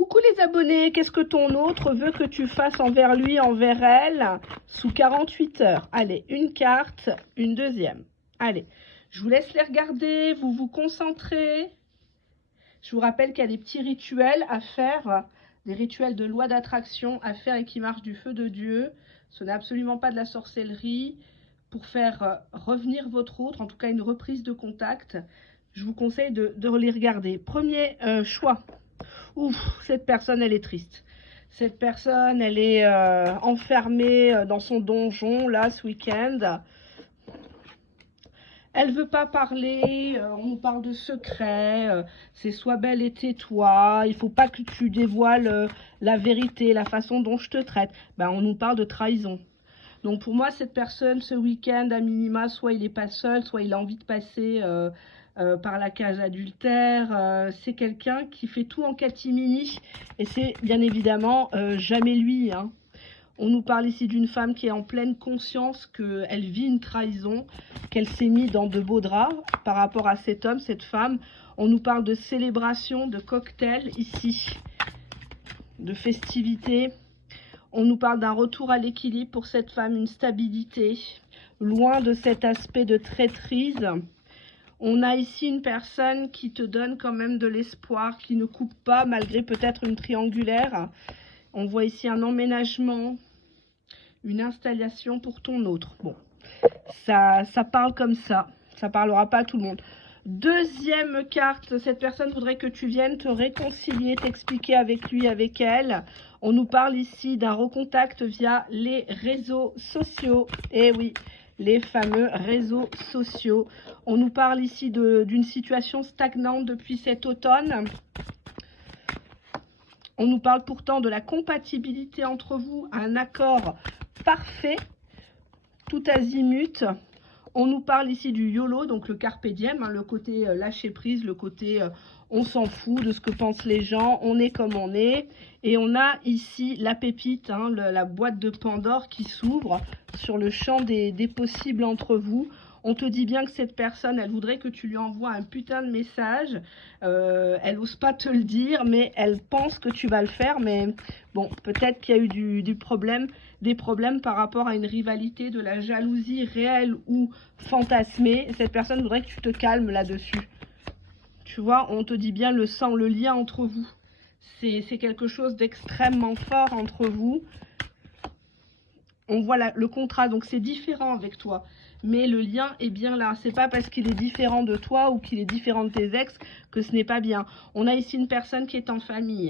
Coucou les abonnés, qu'est-ce que ton autre veut que tu fasses envers lui, envers elle, sous 48 heures? Allez, une carte, une deuxième. Allez, je vous laisse les regarder, vous vous concentrez. Je vous rappelle qu'il y a des petits rituels à faire, des rituels de loi d'attraction à faire et qui marchent du feu de Dieu. Ce n'est absolument pas de la sorcellerie. Pour faire revenir votre autre, en tout cas une reprise de contact, je vous conseille de les regarder. Premier choix. Ouf, cette personne, elle est triste. Cette personne, elle est enfermée dans son donjon, là, ce week-end. Elle veut pas parler, on nous parle de secrets, c'est sois belle et tais-toi, il faut pas que tu dévoiles la vérité, la façon dont je te traite. Ben, on nous parle de trahison. Donc pour moi, cette personne, ce week-end, à minima, soit il n'est pas seul, soit il a envie de passer par la case adultère. C'est quelqu'un qui fait tout en catimini et c'est bien évidemment jamais lui, hein. On nous parle ici d'une femme qui est en pleine conscience qu'elle vit une trahison, qu'elle s'est mise dans de beaux draps par rapport à cet homme, cette femme. On nous parle de célébration, de cocktail ici, de festivité. On nous parle d'un retour à l'équilibre pour cette femme, une stabilité, loin de cet aspect de traîtrise. On a ici une personne qui te donne quand même de l'espoir, qui ne coupe pas malgré peut-être une triangulaire. On voit ici un emménagement, une installation pour ton autre. Bon, ça parle comme ça parlera pas à tout le monde. Deuxième carte, cette personne voudrait que tu viennes te réconcilier, t'expliquer avec lui, avec elle. On nous parle ici d'un recontact via les réseaux sociaux. Eh oui, les fameux réseaux sociaux. On nous parle ici d'une situation stagnante depuis cet automne. On nous parle pourtant de la compatibilité entre vous, un accord parfait, tout azimut. On nous parle ici du YOLO, donc le carpe diem, hein, le côté lâcher prise, le côté on s'en fout de ce que pensent les gens, on est comme on est. Et on a ici la pépite, hein, la boîte de Pandore qui s'ouvre sur le champ des possibles entre vous. On te dit bien que cette personne, elle voudrait que tu lui envoies un putain de message. Elle n'ose pas te le dire, mais elle pense que tu vas le faire. Mais bon, peut-être qu'il y a eu des problèmes par rapport à une rivalité, de la jalousie réelle ou fantasmée. Et cette personne voudrait que tu te calmes là-dessus. Tu vois, on te dit bien le sang, le lien entre vous. C'est quelque chose d'extrêmement fort entre vous. On voit le contrat, donc c'est différent avec toi. Mais le lien est bien là. C'est pas parce qu'il est différent de toi ou qu'il est différent de tes ex que ce n'est pas bien. On a ici une personne qui est en famille.